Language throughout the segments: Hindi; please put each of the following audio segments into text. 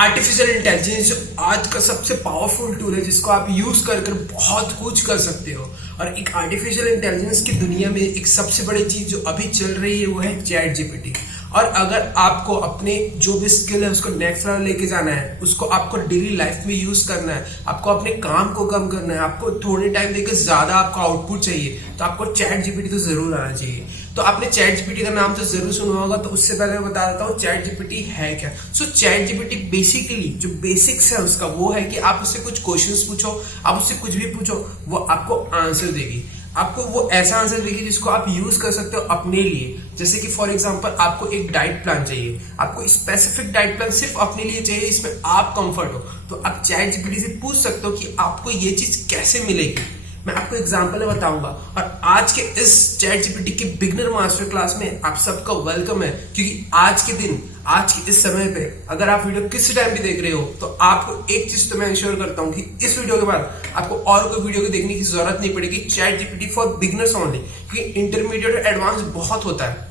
आर्टिफिशियल इंटेलिजेंस जो आज का सबसे पावरफुल टूल है जिसको आप यूज कर कर बहुत कुछ कर सकते हो। और एक आर्टिफिशियल इंटेलिजेंस की दुनिया में एक सबसे बड़ी चीज जो अभी चल रही है वो है चैट जीपीटी। और अगर आपको अपने जो भी स्किल है उसको नेक्स्ट लेवल लेके जाना है, उसको आपको डेली लाइफ में यूज करना है, आपको अपने काम को कम करना है, आपको थोड़े टाइम देकर ज्यादा आपको आउटपुट चाहिए, तो आपको चैट जीपीटी तो जरूर आना चाहिए। तो आपने चैट जीपीटी का नाम तो जरूर सुना होगा, तो उससे पहले मैं बता देता हूँ चैट जीपीटी है क्या। सो चैट जीपीटी बेसिकली जो बेसिक्स है उसका वो है कि आप उससे कुछ क्वेश्चंस पूछो, आप उससे कुछ भी पूछो, वो आपको आंसर देगी। आपको वो ऐसा आंसर देगी जिसको आप यूज कर सकते हो अपने लिए। जैसे कि फॉर एग्जांपल आपको एक डाइट प्लान चाहिए, आपको स्पेसिफिक डाइट प्लान सिर्फ अपने लिए चाहिए, इसमें आप कंफर्ट हो, तो आप चैट जीपीटी से पूछ सकते हो कि आपको ये चीज कैसे मिलेगी। मैं आपको एग्जांपल में बताऊंगा। और आज के इस चैट जीपीटी के बिगनर मास्टर क्लास में आप सबका वेलकम है, क्योंकि आज के दिन, आज के इस समय पे अगर आप वीडियो किसी टाइम भी देख रहे हो तो आपको एक चीज तो मैं इंश्योर करता हूं कि इस वीडियो के बाद आपको और कोई वीडियो को देखने की जरूरत नहीं पड़ेगी। Chat GPT for beginners only, क्योंकि इंटरमीडिएट और एडवांस बहुत होता है।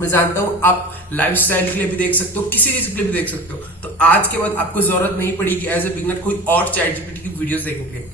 मैं जानता हूं आप लाइफस्टाइल के लिए भी देख सकते हो, किसी चीज के लिए भी देख सकते हो। तो आज के बाद आपको जरूरत नहीं पड़ेगी एज ए बिगनर कोई और चैट जीपीटी की वीडियोस देखने के लिए।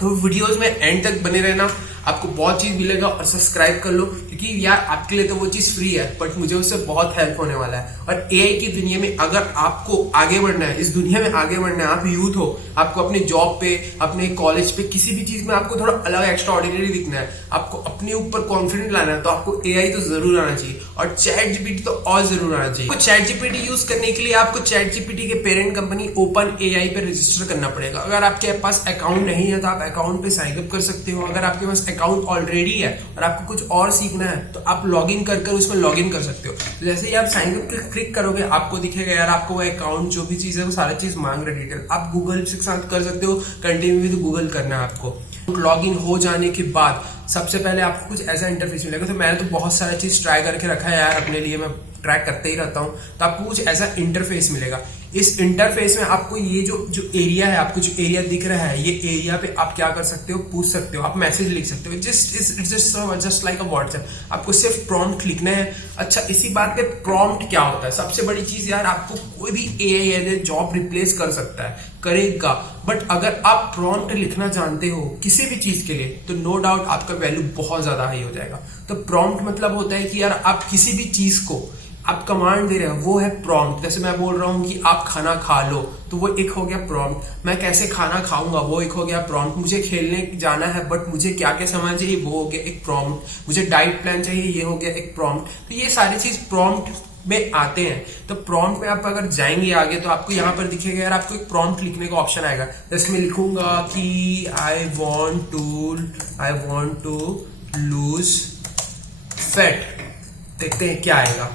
तो वीडियोस में एंड तक बने रहना, आपको बहुत चीज मिलेगा। और सब्सक्राइब कर लो, क्योंकि यार आपके लिए तो वो चीज फ्री है, बट मुझे उससे बहुत हेल्प होने वाला है। और एआई की दुनिया में अगर आपको आगे बढ़ना है, इस दुनिया में आगे बढ़ना है, आप यूथ हो, आपको अपने जॉब पे, अपने कॉलेज पे, किसी भी चीज में आपको थोड़ा अलग एक्स्ट्रा ऑर्डिनरी दिखना है, आपको अपने ऊपर कॉन्फिडेंट लाना है, तो आपको एआई तो जरूर आना चाहिए और चैट जीपीटी तो और जरूर आना चाहिए। तो चैट जीपीटी यूज करने के लिए आपको चैट जीपीटी के पेरेंट कंपनी ओपन एआई पे रजिस्टर करना पड़ेगा। अगर आपके पास अकाउंट नहीं है तो आप अकाउंट पे साइन अप कर सकते हो। अगर आपके पास अकाउंट ऑलरेडी है और आपको कुछ और सीखना है तो आप लॉग इन कर उसमें लॉग इन कर सकते हो। तो जैसे ही आप साइन अप क्लिक करोगे आपको दिखेगा यार आपको वो अकाउंट जो भी चीज है वो सारी चीज मांग रहा है, डिटेल आप गूगल से साथ कर सकते हो, कंटिन्यू विद गूगल करना है आपको। लॉग इन हो जाने के बाद सबसे पहले आपको कुछ ऐसा इंटरफेस मिलेगा। तो मैंने तो बहुत सारा चीज ट्राई करके रखा है यार अपने लिए, मैं ट्रैक करते ही रहता हूँ। तो आपको कुछ ऐसा इंटरफेस मिलेगा। इस इंटरफेस में आपको ये जो एरिया है, आपको जो एरिया दिख रहा है, ये एरिया पे आप क्या कर सकते हो, पूछ सकते हो, आप मैसेज लिख सकते हो। Just like a WhatsApp. आपको सिर्फ प्रॉम्प्ट लिखना है। अच्छा, इसी बात पे प्रॉम्प्ट क्या होता है, सबसे बड़ी चीज यार, आपको कोई भी एआई जॉब रिप्लेस कर सकता है, करेगा, बट अगर आप प्रॉम्प्ट लिखना जानते हो किसी भी चीज के लिए तो नो डाउट आपका वैल्यू बहुत ज्यादा हाई हो जाएगा। तो प्रॉम्प्ट मतलब होता है कि यार आप किसी भी चीज को आप कमांड दे रहे हो, वो है प्रॉम्प्ट। जैसे मैं बोल रहा हूँ कि आप खाना खा लो, तो वो एक हो गया प्रॉम्प्ट। मैं कैसे खाना खाऊंगा, वो एक हो गया प्रॉम्प्ट। मुझे खेलने जाना है बट मुझे क्या क्या सामान चाहिए, वो हो गया एक प्रॉम्प्ट। मुझे डाइट प्लान चाहिए, ये हो गया एक प्रॉम्प्ट। तो ये सारी चीज प्रॉम्प्ट में आते हैं। तो प्रॉम्प्ट में आप अगर जाएंगे आगे तो आपको यहाँ पर दिखेगा यार, आपको एक प्रॉम्प्ट लिखने का ऑप्शन आएगा। जैसे मैं लिखूंगा कि I want to lose fat, देखते हैं क्या आएगा।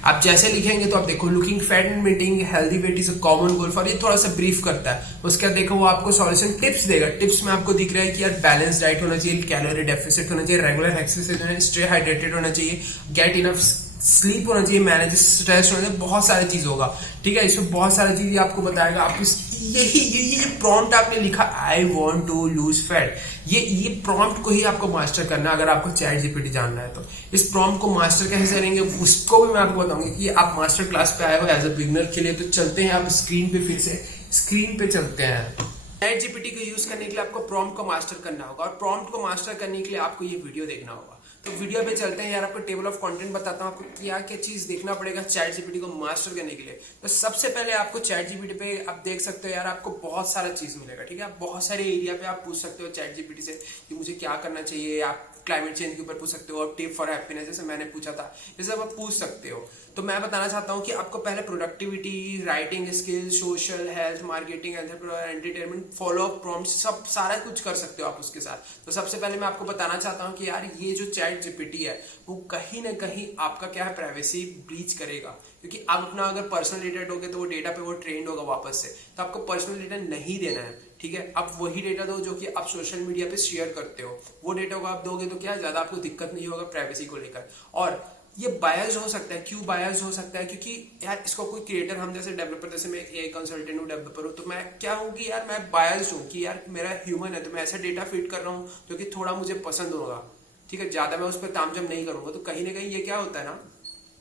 आप जैसे लिखेंगे तो आप देखो, looking fat and maintaining healthy weight is a common goal for, ये थोड़ा सा ब्रीफ करता है। उसके बाद देखो वो आपको सॉल्यूशन टिप्स देगा। टिप्स में आपको दिख रहा है कि यार बैलेंस डाइट होना चाहिए, कैलोरी डेफिसिट होना चाहिए, रेगुलर एक्सरसाइज होना चाहिए, स्टे हाइड्रेटेड होना चाहिए, गेट इनफ स्लीप होना चाहिए, मैनेज स्ट्रेस होना चाहिए, बहुत सारी चीज होगा। ठीक है, इसमें बहुत सारी चीज आपको बताएगा। आपको ये प्रॉम्प्ट आपने लिखा I want to lose fat, ये प्रॉम्प्ट को ही आपको मास्टर करना है अगर आपको चैट जीपीटी जानना है तो। इस प्रॉम्प्ट को मास्टर कैसे करेंगे उसको भी मैं आपको बताऊंगी कि आप मास्टर क्लास पे आए हो एज अ बिगनर के लिए। तो चलते हैं आप स्क्रीन पे, फिर से स्क्रीन पे चलते हैं। चैट जीपीटी को यूज करने के लिए आपको प्रॉम्प्ट को मास्टर करना होगा, और प्रॉम्प्ट को मास्टर करने के लिए आपको ये वीडियो देखना होगा। तो वीडियो पे चलते हैं यार, आपको टेबल ऑफ कंटेंट बताता हूँ आपको क्या क्या चीज देखना पड़ेगा चैट जीपीटी को मास्टर करने के लिए। तो सबसे पहले आपको चैट जीपीटी पे आप देख सकते हो यार, आपको बहुत सारा चीज मिलेगा। ठीक है, आप बहुत सारे एरिया पे आप पूछ सकते हो चैट जीपीटी से कि मुझे क्या करना चाहिए। आप क्लाइमेट चेंज के ऊपर पूछ सकते हो, और टिप फॉर हैप्पीनेस जैसे मैंने पूछा था, ये सब आप पूछ सकते हो। तो मैं बताना चाहता हूँ कि आपको पहले productivity, writing skill, social, health, marketing, entertainment, follow up prompts, सब सारा कुछ कर सकते हो आप उसके साथ। तो सबसे पहले मैं आपको बताना चाहता हूँ कि यार ये जो चैट जीपीटी है वो कहीं ना कहीं आपका क्या है, प्राइवेसी ब्रीच करेगा। क्योंकि आप अपना अगर पर्सनल डेटा दोगे तो वो डेटा पे वो ट्रेंड होगा वापस से। तो आपको पर्सनल डेटा नहीं देना है। ठीक है, आप वही डेटा दो जो कि आप सोशल मीडिया पे शेयर करते हो, वो डेटा को आप दोगे तो क्या ज्यादा आपको दिक्कत नहीं होगा प्राइवेसी को लेकर। और ये बायस हो सकता है। क्यों बायस हो सकता है? क्योंकि यार इसको कोई क्रिएटर, हम जैसे डेवलपर, जैसे मैं एआई कंसल्टेंट हूँ, डेवलपर हूँ, तो मैं क्या हूँ कि यार मैं बायस हूँ कि यार मेरा ह्यूमन है, तो मैं ऐसा डेटा फीड कर रहा हूँ जो कि थोड़ा मुझे पसंद होगा। ठीक है, ज्यादा मैं उस पर तामझाम नहीं करूंगा। तो कहीं ना कहीं ये क्या होता है ना,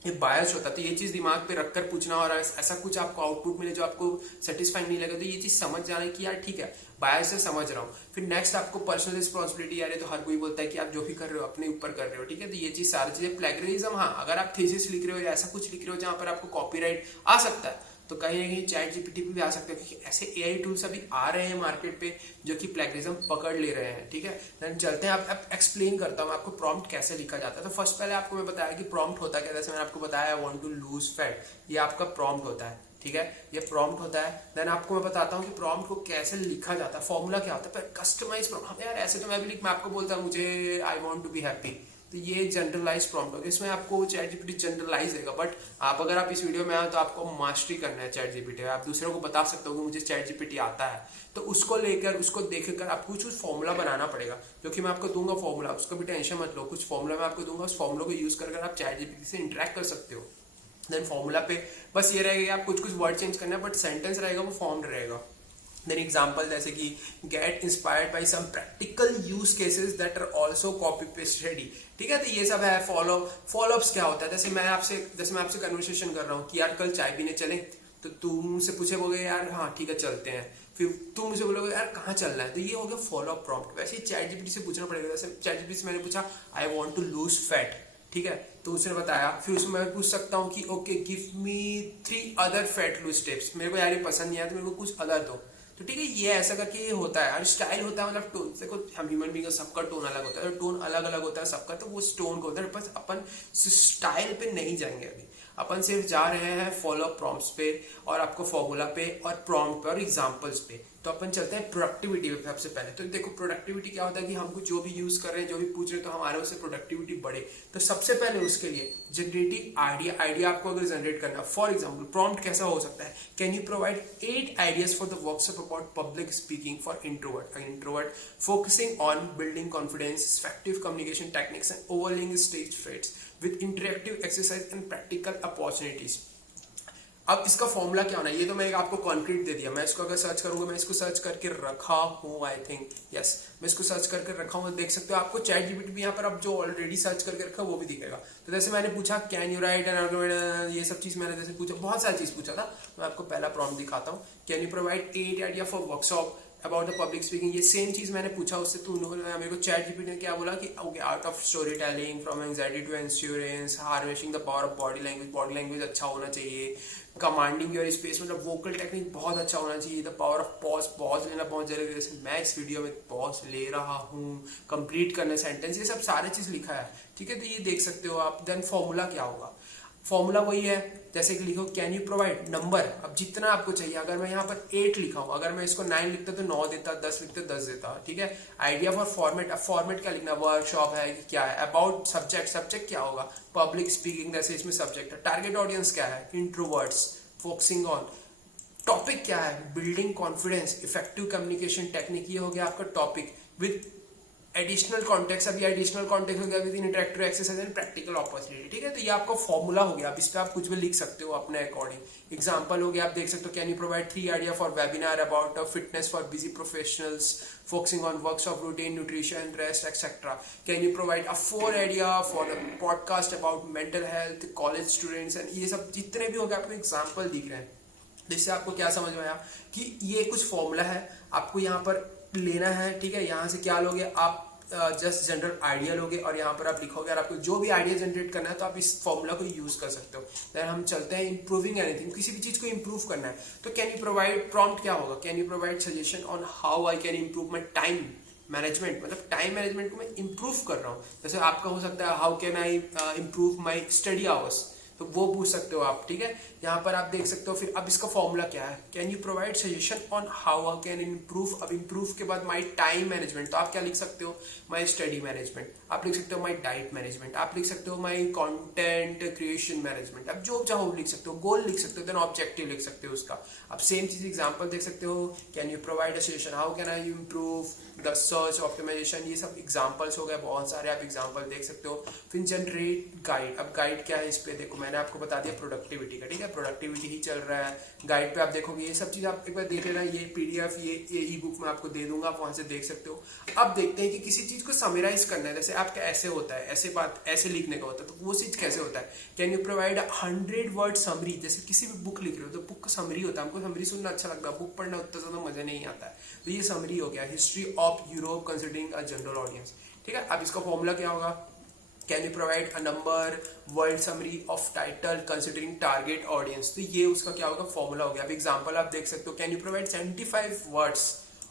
ये बायस होता है। तो ये चीज दिमाग पे रखकर पूछना और ऐसा कुछ आपको आउटपुट मिले जो आपको सेटिस्फाइंग नहीं लगे, तो ये चीज समझ जाना कि यार ठीक है बायस से समझ रहा हूँ। फिर नेक्स्ट आपको पर्सनल रिस्पॉन्सिबिलिटी, यार ये तो हर कोई बोलता है कि आप जो भी कर रहे हो अपने ऊपर कर रहे हो, ठीक है। तो ये चीज सारी चीजें प्लेगरिज्म, हाँ अगर आप थीसिस लिख रहे हो या ऐसा कुछ लिख रहे हो जहां पर आपको कॉपीराइट आ सकता है तो कहीं ना कहीं चैट जीपीटी पे भी आ सकते हैं, क्योंकि ऐसे एआई टूल्स अभी आ रहे हैं मार्केट पे जो कि प्लेगरिज्म पकड़ ले रहे हैं, ठीक है। देन चलते हैं, आप एक्सप्लेन करता हूँ आपको प्रॉम्प्ट कैसे लिखा जाता है। तो फर्स्ट पहले आपको मैं बताया कि प्रॉम्प्ट होता है क्या। जैसे मैंने आपको बताया I want to lose fat, ये आपका प्रॉम्प्ट होता है, ठीक है, ये प्रॉम्प्ट होता है। देन आपको मैं बताता हूँ कि प्रॉम्प्ट को कैसे लिखा जाता है, फॉर्मूला क्या होता है। पर कस्टमाइज प्रॉम्प्ट, यार ऐसे तो मैं आपको बोलता हूँ मुझे I want to be happy, तो ये जनरलाइज प्रॉम्प्ट होगा, इसमें आपको चैट जीपीटी जनरलाइज देगा। बट आप अगर आप इस वीडियो में आए तो आपको मास्टरी करना है चैट जीपीटी, आप दूसरों को बता सकते हो कि मुझे चैट जीपीटी आता है, तो उसको लेकर उसको देखकर आपको कुछ फॉर्मूला बनाना पड़ेगा, जो कि मैं आपको दूंगा फॉर्मूला, उसको भी टेंशन मत लो, कुछ फॉर्मूला मैं आपको दूंगा, उस फॉर्मूला को यूज कर आप चैट जीपीटी से इंटरेक्ट कर सकते हो। देन फॉर्मूला पे बस ये रहेगा आप कुछ वर्ड चेंज करना है, बट सेंटेंस रहेगा वो फॉर्म्ड रहेगा। देन एग्जाम्पल जैसे कि get inspired by some practical use cases that are also copy paste ready, ठीक है। तो ये सब है। फॉलोअप्स क्या होता है, जैसे मैं आपसे कन्वर्सेशन कर रहा हूँ कि यार कल चाय पीने चले, तो तुम मुझसे पूछे बोगे यार हाँ ठीक है चलते हैं, फिर तुम मुझे बोलोगे यार कहाँ चलना है, तो ये हो गया फॉलोअप प्रॉम्प्ट। वैसे ही चैट जीपीटी से पूछना पड़ेगा। जैसे चैट जीपीटी से मैंने पूछा I want to lose fat, ठीक है, तो उसने बताया, फिर उसमें मैं पूछ सकता हूँ कि okay give me 3 other fat loose tips, मेरे को यार ये पसंद नहीं आया तो मेरे को कुछ अदर दो, तो ठीक है। ये ऐसा करके ये होता है। और स्टाइल होता है मतलब टोन, देखो हम ह्यूमन बीइंग का सबका टोन अलग होता है, टोन अलग अलग होता है सबका, तो वो टोन को होता है। बस अपन स्टाइल पे नहीं जाएंगे अभी, अपन सिर्फ जा रहे हैं फॉलो प्रॉम्प्ट्स पे और आपको फॉर्मूला पे और प्रॉम्प्ट पे और एग्जांपल्स पे। तो अपन चलते हैं प्रोडक्टिविटी पे सबसे पहले। तो देखो प्रोडक्टिविटी क्या होता है कि हमको जो भी यूज कर रहे हैं, जो भी पूछ रहे हैं, तो हमारे उससे प्रोडक्टिविटी बढ़े। तो सबसे पहले उसके लिए जनरेटिंग आइडिया आपको अगर जनरेट करना, फॉर एग्जाम्पल प्रॉम्प्ट कैसा हो सकता है, can you provide 8 ideas for the workshop about public speaking for introvert focusing on building confidence, effective communication techniques and overcoming stage frights with interactive exercise and practical opportunities. अब इसका फॉर्मूला क्या होना है, ये तो मैंने आपको कॉन्क्रीट दे दिया। मैं इसको अगर सर्च करूंगा, मैं इसको सर्च करके रखा हूँ, आई थिंक यस, मैं इसको सर्च करके रखा हूँ, देख सकते हो। आपको चैट जीपीटी भी यहाँ पर अब जो ऑलरेडी सर्च करके रखा वो भी दिखेगा। तो जैसे मैंने पूछा can you write an argument, ये सब चीज मैंने जैसे पूछा, बहुत सारी चीज पूछा था। मैं आपको पहला प्रॉम्प्ट दिखाता हूँ, can you provide 8 idea for workshop about the public speaking. ये सेम चीज मैंने पूछा उससे, तो उन्होंने मेरे को चैट जीपीटी ने क्या बोला कि okay art of story telling from anxiety to insurance, harvesting the power of body language अच्छा होना चाहिए, कमांडिंग योर स्पेस मतलब वोकल टेक्निक बहुत अच्छा होना चाहिए, द पावर ऑफ पॉज लेना बहुत जरूरी है, जैसे मैं इस वीडियो में पॉज ले रहा हूँ, कंप्लीट करना सेंटेंस, ये सब सारे चीज लिखा है, ठीक है। तो ये देख सकते हो आप। देन फॉर्मूला क्या होगा, फॉर्मूला वही है जैसे कि लिखो कैन यू प्रोवाइड नंबर, अब जितना आपको चाहिए। अगर मैं यहाँ पर 8 लिखा हूँ, अगर मैं इसको 9 लिखता तो 9 देता, 10 लिखते 10 देता, ठीक है। आइडिया फॉर फॉर्मेट, अब फॉर्मेट क्या लिखना, वर्कशॉप है कि क्या है। अबाउट सब्जेक्ट क्या होगा, पब्लिक स्पीकिंग, जैसे इसमें सब्जेक्ट है। टारगेट ऑडियंस क्या है, इंट्रोवर्ट्स, फोकसिंग ऑन। टॉपिक क्या है, building confidence, effective communication technique, ये हो गया आपका टॉपिक। विद एडिशनल कॉन्टेक्स्ट, अभी एडिशनल कॉन्टेक्स्ट हो गया with interactive exercise and practical opportunity, ठीक है। तो ये आपका फॉर्मूला हो गया। अब इस पे आप कुछ भी लिख सकते हो अपने अकॉर्डिंग। एग्जांपल हो गया, आप देख सकते हो can you provide 3 idea for webinar about fitness for busy professionals focusing on workshop routine nutrition rest etcetera. Can you provide 4 idea for podcast about mental health college students and ये सब जितने भी हो गए आपको एग्जाम्पल दिख रहे हैं। जिससे आपको क्या समझ में आया कि ये कुछ फॉर्मूला है, आपको यहाँ पर लेना है, ठीक है। यहाँ से क्या लोगे आप, जस्ट जनरल आइडिया लोगे और यहाँ पर आप लिखोगे, और आपको जो भी आइडिया जनरेट करना है तो आप इस फॉर्मूला को यूज कर सकते हो। देन हम चलते हैं इंप्रूविंग एनीथिंग, किसी भी चीज को इंप्रूव करना है तो कैन यू प्रोवाइड, प्रॉम्प्ट क्या होगा, can you provide suggestion on how I can improve my time management, मतलब टाइम मैनेजमेंट को मैं इंप्रूव कर रहा हूँ। जैसे आपका हो सकता है how can I improve my study hours, तो वो पूछ सकते हो आप, ठीक है। यहाँ पर आप देख सकते हो। फिर अब इसका फॉर्मूला क्या है, can you provide suggestion on how I can improve. अब इंप्रूव के बाद माई टाइम मैनेजमेंट, तो आप क्या लिख सकते हो, माई स्टडी मैनेजमेंट, आप लिख सकते हो माई डाइट मैनेजमेंट, आप लिख सकते हो माई कंटेंट क्रिएशन मैनेजमेंट, आप जो चाहो लिख सकते हो, गोल लिख सकते हो, देन ऑब्जेक्टिव लिख सकते हो उसका। अब सेम चीज एग्जाम्पल देख सकते हो, can you provide a suggestion how can I improve the search optimization, ये सब एग्जाम्पल्स हो गए बहुत सारे, आप एग्जाम्पल देख सकते हो। फिर जनरेट गाइड, अब गाइड क्या है, इस पे देखो मैंने आपको बता दिया प्रोडक्टिविटी का, ठीक है, प्रोडक्टिविटी ही चल रहा है। गाइड पे आप देखोगे ये सब चीज़ आप एक बार देख लेना, ये पीडीएफ ये ई बुक में आपको दे दूंगा, आप वहाँ से देख सकते हो। अब देखते हैं कि किसी चीज़ को समराइज करना है, जैसे आपका ऐसे होता है, ऐसे बात ऐसे लिखने का होता है, तो वो चीज़ कैसे होता है, can you provide 100 word summary, जैसे किसी भी बुक लिख रहे हो तो बुक का समरी होता है, हमको समरी सुनना अच्छा लगता है, बुक पढ़ना उतना ज़्यादा मजा नहीं आता है, तो ये समरी हो गया, history of Europe considering a general audience, ठीक है। अब इसका फॉर्मूला क्या होगा, can you provide a number word summary of title considering target audience, तो ये उसका क्या होगा, फॉर्मूला हो गया। अब एग्जांपल आप देख सकते हो, can you provide 75 words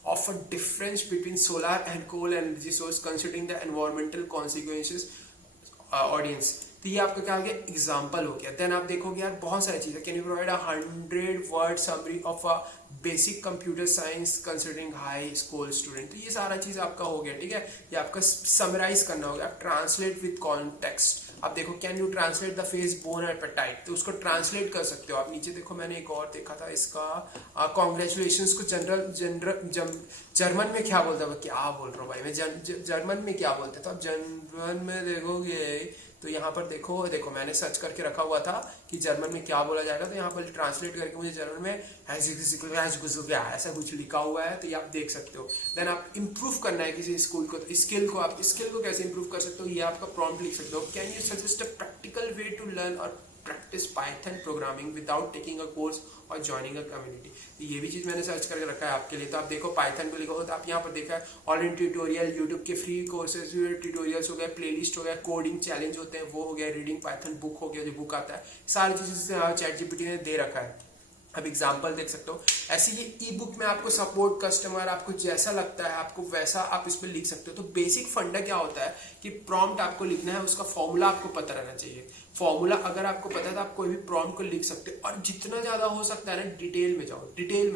of a difference between solar and coal energy source considering the environmental consequences audience, तो ये आपका क्या हो गया, एग्जाम्पल हो गया। देन आप देखोगे यार बहुत सारी चीजें, can you provide 100 word summary of a basic computer science considering high school student, तो ये सारा चीज आपका हो गया, ठीक है, ये आपका समराइज करना होगा। ट्रांसलेट विद कॉन्टेक्स्ट, आप देखो can you translate the face bone appetite, तो उसको ट्रांसलेट कर सकते हो आप। नीचे देखो मैंने एक और देखा था इसका, कॉन्ग्रेचुलेशंस को जर्मन में क्या बोलता है, क्या बोल रहा हूँ भाई मैं, जर्मन में क्या बोलते, तो आप जर्मन में देखोगे तो यहाँ पर देखो मैंने सर्च करके रखा हुआ था कि जर्मन में क्या बोला जाएगा, तो यहाँ पर ट्रांसलेट करके मुझे जर्मन में ऐसा कुछ लिखा हुआ है, तो ये आप देख सकते हो। देन आप इंप्रूव करना है किसी स्कूल को, तो स्किल को कैसे इंप्रूव कर सकते हो, ये आपका प्रॉम्प्ट लिख सकते हो। Can you suggest a practical way to learn और practice Python programming without taking a course और ज्वाइनिंग अ कम्युनिटी, तो ये भी चीज मैंने सर्च करके रखा है आपके लिए। तो आप देखो पाइथन को लिखो, तो आप यहाँ पर देखा है ऑनलाइन ट्यूटोरियल, यूट्यूब के फ्री कोर्सेज ट्यूटोरियल्स हो गए, प्लेलिस्ट हो गया, कोडिंग चैलेंज होते हैं वो हो गया, रीडिंग पाइथन बुक हो गया, जो बुक आता है, सारी चीजें चैट जीपीटी ने दे रखा है। अब एग्जाम्पल देख सकते हो, ऐसे ये ई बुक में आपको सपोर्ट कस्टमर आपको जैसा लगता है आपको वैसा आप इस पर लिख सकते हो। तो बेसिक फंडा क्या होता है कि प्रॉम्प्ट आपको लिखना है, उसका फॉर्मूला आपको पता रहना चाहिए। फॉर्मूला अगर आपको पता है तो आप कोई भी प्रॉम्प्ट को लिख सकते हो, और जितना ज्यादा हो सकता है ना डिटेल में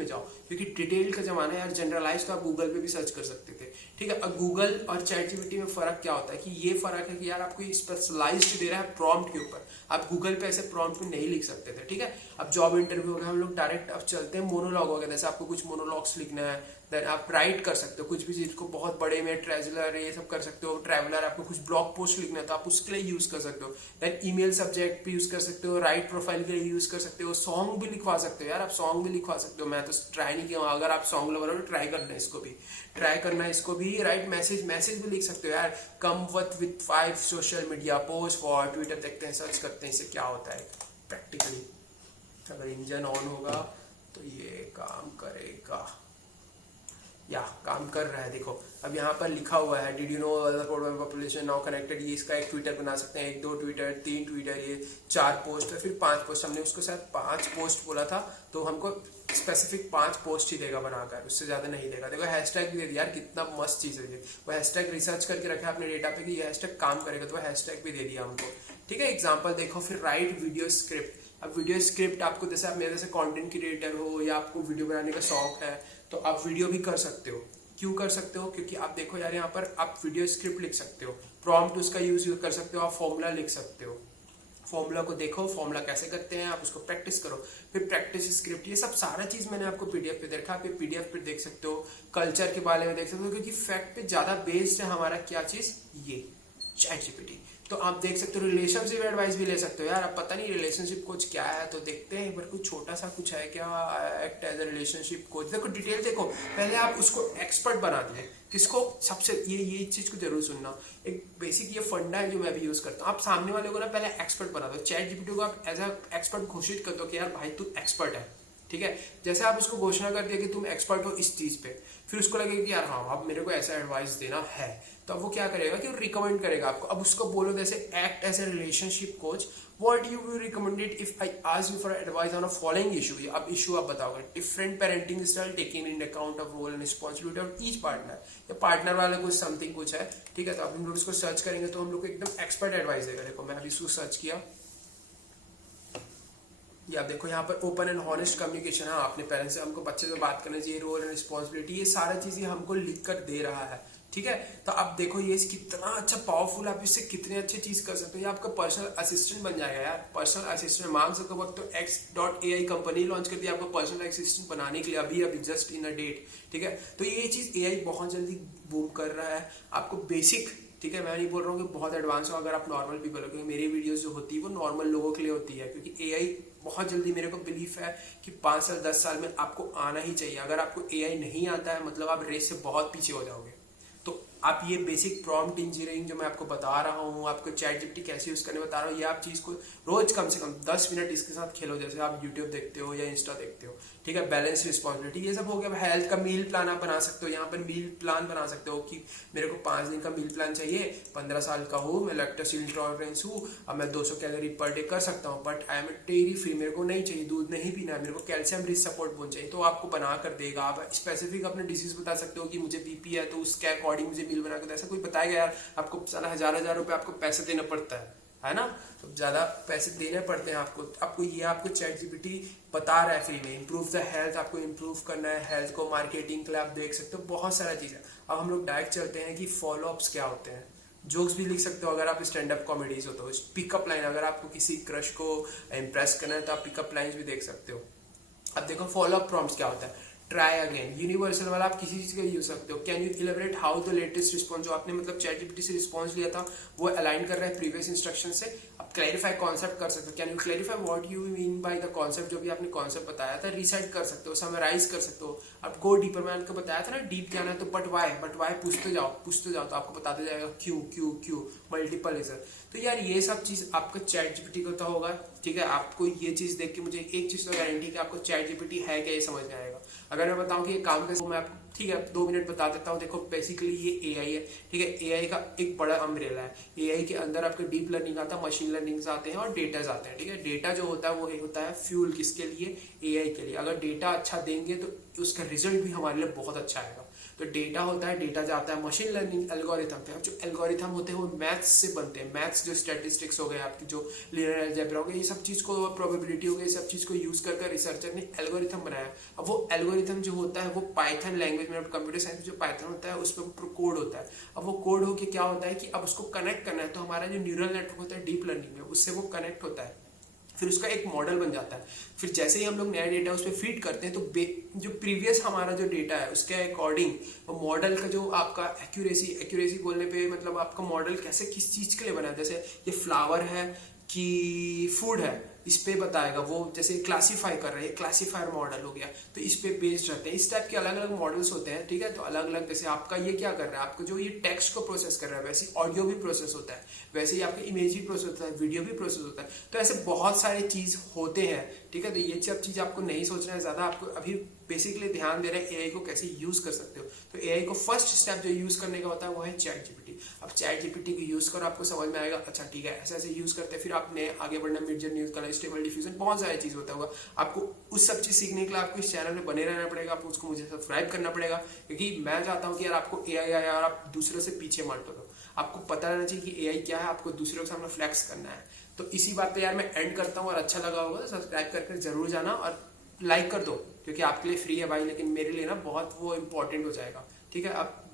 जाओ, क्योंकि डिटेल का जमाना है यार। जनरलाइज तो आप गूगल पे भी सर्च कर सकते थे, ठीक है। अब गूगल और चैट जीपीटी में फर्क क्या होता है कि ये फर्क है कि यार आपको स्पेशलाइज्ड दे रहा है प्रॉम्प्ट के ऊपर, आप गूगल पे ऐसे प्रॉम्प्ट में नहीं लिख सकते थे, ठीक है। अब जॉब इंटरव्यू हो गया, हम लोग डायरेक्ट अब चलते हैं मोनोलॉग हो गया, जैसे आपको कुछ मोनोलॉग्स लिखना है, देन आप राइट कर सकते हो कुछ भी चीज को बहुत बड़े में, ट्रेवलर ये सब कर सकते हो, ट्रैवलर आपको कुछ ब्लॉग पोस्ट लिखना है तो आप उसके लिए यूज कर सकते हो। देन ईमेल सब्जेक्ट भी यूज कर सकते हो, राइट प्रोफाइल के लिए यूज कर सकते हो, सॉन्ग भी लिखवा सकते हो यार, आप सॉन्ग भी लिखवा सकते हो। मैं तो ट्राई नहीं किया, अगर आप सॉन्ग लवर हो तो ट्राई करना है इसको भी। राइट मैसेज भी लिख सकते हो यार, come with 5 social media post for Twitter, देखते हैं सर्च करते हैं इससे क्या होता है प्रैक्टिकली। अगर इंजन ऑन होगा तो ये काम करेगा, या काम कर रहा है। देखो अब यहाँ पर लिखा हुआ है, did you know population now connected, ये इसका एक ट्विटर बना सकते हैं, 1 2 ट्विटर 3 ट्विटर, ये 4 पोस्ट, फिर 5 पोस्ट। हमने उसको शायद 5 पोस्ट बोला था, तो हमको स्पेसिफिक 5 पोस्ट ही देगा बनाकर, उससे ज्यादा नहीं देगा। देखो हैशटैग भी दे दिया यार, कितना मस्त चीज है ये। वो हैशटैग रिसर्च करके रखा है अपने डेटा पे कि ये हैशटैग काम करेगा, तो वो हैशटैग भी दे दिया हमको, ठीक है। एग्जाम्पल देखो, फिर राइट वीडियो स्क्रिप्ट। अब वीडियो स्क्रिप्ट आपको, जैसे आप मेरे जैसे कंटेंट क्रिएटर हो या आपको वीडियो बनाने का शौक है, तो आप वीडियो भी कर सकते हो। क्यों कर सकते हो, क्योंकि आप देखो यार यहाँ पर आप वीडियो स्क्रिप्ट लिख सकते हो, प्रॉम्प्ट उसका यूज कर सकते हो, आप फॉर्मूला लिख सकते हो। फॉर्मूला को देखो, फॉर्मूला कैसे करते हैं, आप उसको प्रैक्टिस करो, फिर प्रैक्टिस स्क्रिप्ट, ये सब सारा चीज मैंने आपको पीडीएफ पे देखा, आप पीडीएफ पे देख सकते हो। कल्चर के बारे में देख सकते हो, क्योंकि फैक्ट पे ज्यादा बेस्ड है हमारा क्या चीज, ये चैट जीपीटी। तो आप देख सकते हो, रिलेशनशिप एडवाइस भी ले सकते हो यार। अब पता नहीं रिलेशनशिप कोच क्या है, तो देखते हैं एक बार, कुछ छोटा सा कुछ है क्या, act as a relationship coach. देखो डिटेल देखो, पहले आप उसको एक्सपर्ट बना दें, किसको, सबसे ये चीज को जरूर सुनना। एक बेसिक ये फंडा है जो मैं भी यूज करता हूँ। आप सामने वाले को ना पहले एक्सपर्ट बना दो, चैट जीपीटी को आप एज अ एक्सपर्ट घोषित कर दो कि यार भाई तू एक्सपर्ट है, ठीक है। जैसे आप उसको घोषणा कर दिया कि तुम एक्सपर्ट हो इस चीज पे, फिर उसको लगेगा कि यार हाँ अब मेरे को ऐसा एडवाइस देना है, तो अब वो क्या करेगा कि वो रिकमेंड करेगा आपको। अब उसको बोलो जैसे act as a relationship coach, what you will recommended if I ask you for advice on a following issue. अब इशू आप बताओगे, different parenting style taking in account of role and responsibility of each partner, या पार्टनर वाले कुछ समथिंग कुछ है, ठीक है। तो अब हम लोग इसको सर्च करेंगे तो हम लोग को एकदम एक्सपर्ट एडवाइस देगा। देखो मैं अभी इसको सर्च किया, ये आप देखो यहाँ पर ओपन एंड हॉनेस्ट कम्युनिकेशन, हाँ अपने पेरेंट्स से हमको बच्चे से बात करना चाहिए, रोल एंड रिस्पॉन्सिबिलिटी, ये सारा चीजें हमको लिख कर दे रहा है, ठीक है। तो आप देखो ये कितना अच्छा पावरफुल, आप इससे कितने अच्छे चीज कर सकते हो। ये आपका पर्सनल असिस्टेंट बन जाएगा यार, पर्सनल असिस्टेंट। मार्क ज़करबर्ग तो X.AI कंपनी लॉन्च कर दी आपको पर्सनल असिस्टेंट बनाने के लिए, अभी जस्ट इन अ डेट, ठीक है। तो ये चीज AI बहुत जल्दी बूम कर रहा है। आपको बेसिक ठीक है, मैं नहीं बोल रहा हूँ कि बहुत एडवांस हो अगर आप नॉर्मल पीपल हो, क्योंकि मेरी वीडियोस जो होती है वो नॉर्मल लोगों के लिए होती है, क्योंकि एआई बहुत जल्दी, मेरे को बिलीफ है कि 5 साल 10 साल में आपको आना ही चाहिए। अगर आपको एआई नहीं आता है मतलब आप रेस से बहुत पीछे हो जाओगे। तो आप ये बेसिक प्रॉम्प्ट इंजीनियरिंग जो मैं आपको बता रहा हूँ, आपको चैट जीपीटी कैसे यूज करने बता रहा हूँ, ये आप चीज को रोज कम से कम 10 मिनट इसके साथ खेलो, जैसे आप यूट्यूब देखते हो या इंस्टा देखते हो। ठीक है, बैलेंस रिस्पॉन्सिबिलिटी ये सब हो गया। हेल्थ का मील प्लान आप बना सकते हो, यहाँ पर मील प्लान बना सकते हो कि मेरे को 5 दिन का मील प्लान चाहिए, 15 साल का हूँ मैं, लैक्टोज इंटॉलरेंस हूँ, अब मैं 200 कैलोरी पर डे कर सकता हूँ, but I am dairy free, मेरे को नहीं चाहिए, दूध नहीं पीना है, मेरे को कैल्शियम रिच सपोर्ट बोन चाहिए, तो आपको बना कर देगा। आप स्पेसिफिक अपने डिजीज बता सकते हो कि मुझे बीपी है, तो उसके अकॉर्डिंग मुझे मील बना कर, ऐसा कोई बताएगा यार आपको साला हजार रुपए आपको पैसे देना पड़ता है ना, तो ज्यादा पैसे देने पड़ते हैं आपको ये आपको चैट जीपीटी बता रहा है फ्री में। इंप्रूव द हेल्थ, आपको इंप्रूव करना है हेल्थ को, मार्केटिंग के लिए आप देख सकते हो बहुत सारा चीज है। अब हम लोग डायरेक्ट चलते हैं कि फॉलो अप्स क्या होते हैं। जोक्स भी लिख सकते हो अगर आप स्टैंड अप कॉमेडीज हो, तो पिकअप लाइन, अगर आपको किसी क्रश को इम्प्रेस करना है तो आप पिकअप लाइन्स भी देख सकते हो। अब देखो फॉलो अप प्रॉम्प्ट्स क्या होता है। ट्राई अगेन, यूनिवर्सल वाला आप किसी चीज का यूज सकते हो। Can you elaborate how the latest response, जो आपने मतलब चैट जीपीटी से रिस्पॉन्स लिया था वो अलाइन कर रहा है प्रीवियस इंस्ट्रक्शन से। आप क्लैरिफाई कॉन्सेप्ट कर सकते हो, can you clarify what you mean by the concept, जो भी आपने कॉन्सेप्ट बताया था रिसाइट कर सकते हो, समराइज कर सकते हो। आप गो डीपर, मैंने आपको बताया था ना डीप जाना है तो बट वाई पूछते जाओ तो आपको बताते जाएगा क्यों मल्टीपल रीजन। तो यार ये सब चीज आपका चैट जीपीटी को तो होगा। ठीक है, आपको ये चीज देख के मुझे एक चीज तो गारंटी कि आपको चैट जीपीटी है क्या ये समझ में आएगा। अगर मैं बताऊं कि ये काम कैसे, मैं आपको ठीक है 2 मिनट बता देता हूँ। देखो बेसिकली ये एआई है, ठीक है, एआई का एक बड़ा अम्ब्रेला है। एआई के अंदर आपका डीप लर्निंग आता है, मशीन लर्निंग आते हैं और डेटाज आते हैं। ठीक है, डेटा जो होता है वो होता है फ्यूल किसके लिए, एआई के लिए। अगर डेटा अच्छा देंगे तो उसका रिजल्ट भी हमारे लिए बहुत अच्छा आएगा। तो डेटा होता है, डेटा जाता है मशीन लर्निंग एल्गोरिथम पे। जो एल्गोरिथम होते हैं वो मैथ्स से बनते हैं। मैथ्स जो स्टैटिस्टिक्स हो गए, आपकी जो लीनियर अलजेब्रा हो गया, ये सब चीज को, प्रोबेबिलिटी हो गई, सब चीज को यूज कर रिसर्चर ने एल्गोरिथम बनाया। अब वो एल्गोरिथम जो होता है वो पाइथन लैंग्वेज में, कंप्यूटर साइंस में जो पाइथन होता है उस पर कोड होता है। अब वो कोड होके क्या होता है कि अब उसको कनेक्ट करना है, तो हमारा जो न्यूरल नेटवर्क होता है डीप लर्निंग में, उससे वो कनेक्ट होता है, फिर उसका एक मॉडल बन जाता है। फिर जैसे ही हम लोग नया डेटा उस पर फीड करते हैं तो जो प्रीवियस हमारा जो डेटा है उसके अकॉर्डिंग वो मॉडल का जो आपका एक्यूरेसी बोलने पे मतलब आपका मॉडल कैसे किस चीज के लिए बना है, जैसे ये फ्लावर है कि फूड है, इस पे बताएगा वो, जैसे क्लासीफाई कर रहे हैं, क्लासीफायर मॉडल हो गया, तो इस पे बेस्ड रहते हैं। इस टाइप के अलग अलग मॉडल्स होते हैं। ठीक है, तो अलग अलग, जैसे आपका ये क्या कर रहा है, आपको जो ये टेक्स्ट को प्रोसेस कर रहा है वैसे ऑडियो भी प्रोसेस होता है, वैसे ही आपका इमेज भी प्रोसेस होता है, वीडियो भी प्रोसेस होता है। तो ऐसे बहुत सारे चीज होते हैं। ठीक है, तो ये सब चीज आपको नहीं सोचना है ज्यादा, आपको अभी बेसिकली ध्यान दे रहे हैं एआई को कैसे यूज कर सकते हो। तो एआई को फर्स्ट स्टेप जो यूज करने का होता है वो है चैट जीपीटी। अब चैट जीपीटी को यूज करो, आपको समझ में आएगा अच्छा ठीक है ऐसे ऐसे यूज करते हैं, फिर आपने आगे बढ़ना, मिड जर्नी यूज करना, स्टेबल डिफ्यूजन, बहुत सारी चीज होता होगा। आपको उस सब चीज सीखने के लिए आपको इस चैनल में बने रहना पड़ेगा, आपको उसको मुझे सब्सक्राइब करना पड़ेगा, क्योंकि मैं चाहता हूँ कि यार आपको एआई आया और आप दूसरों से पीछे मत हो। आपको पता रहना चाहिए कि एआई क्या है, आपको दूसरों के सामने फ्लैक्स करना है। तो इसी बात पे यार मैं एंड करता हूँ, और अच्छा लगा होगा तो सब्सक्राइब करके जरूर जाना और लाइक कर दो, क्योंकि आपके लिए फ्री है भाई, लेकिन मेरे लिए ना बहुत वो इंपॉर्टेंट हो जाएगा। ठीक है, अब